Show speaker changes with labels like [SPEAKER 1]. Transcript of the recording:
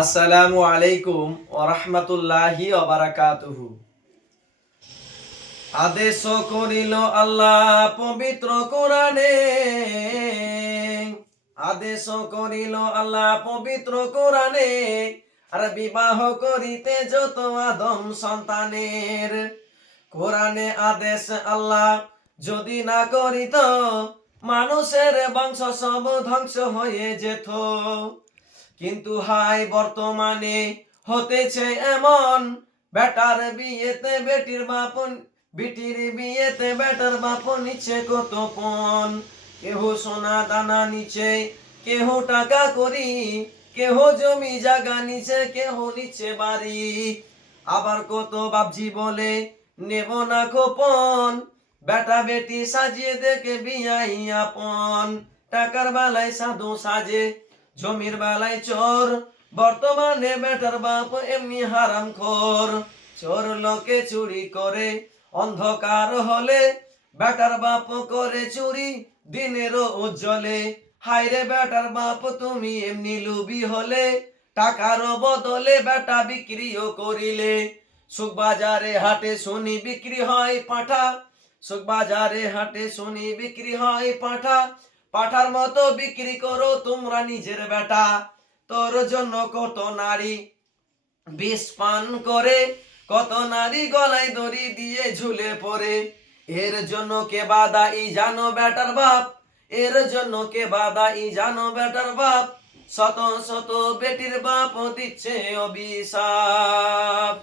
[SPEAKER 1] আসসালামু আলাইকুম ওরহমতুল্লাহি আদেশ করিল আল্লাহ পবিত্র কোরআনে। আদেশ করিল আল্লাহ পবিত্র কোরআনে। আর বিবাহ করিতে যত আদম সন্তানের। কোরআনে আদেশ আল্লাহ যদি না করিত, মানুষের বংশ সব ধ্বংস হয়ে যেত। কিন্তু হাই বর্তমানে হতেছে এমন। বেটার বিয়েতে বেটির বাপন, বিটির বিয়েতে বেটার বাপন নিচে কত পণ। কেহ সোনা দানা নিচে কেহ টাকা করি, কেহ জমি জায়গা নিচে কেহ নিচে বাড়ি। আবার কত বাবজি বলে, নেব না গোপন বেটা বেটি সাজিয়ে দেখে বিয়াই আপন টাকার বালাই সাধু সাজে জমির বেলায় চোর। বর্তমানে বেটার বাপ এমনি হারাম খোর। চোর লোকে চুরি করে, অন্ধকার হলে বেটার বাপ করে চুরি দিনের উজ্জ্বলে। হাইরে বেটার বাপ, তুমি এমনি লুবি হলে, টাকার বদলে বেটা বিক্রিও করিলে। সুখ বাজারে হাটে শুনি বিক্রি হয় পাঠা সুখ বাজারে হাটে শুনি বিক্রি হয় পাঠা পাঠার মতো বিক্রি করো তোমরা নিজের বেটা। তোর জন্য কত নারী বিষ পান করে, কত নারী গলায় দড়ি দিয়ে ঝুলে পড়ে। এর জন্য কে বাধা ই জানো বেটার বাপ? এর জন্য কে বাধা ই জানো বেটার বাপ? শত শত বেটির বাপ দিচ্ছে অভিশাপ।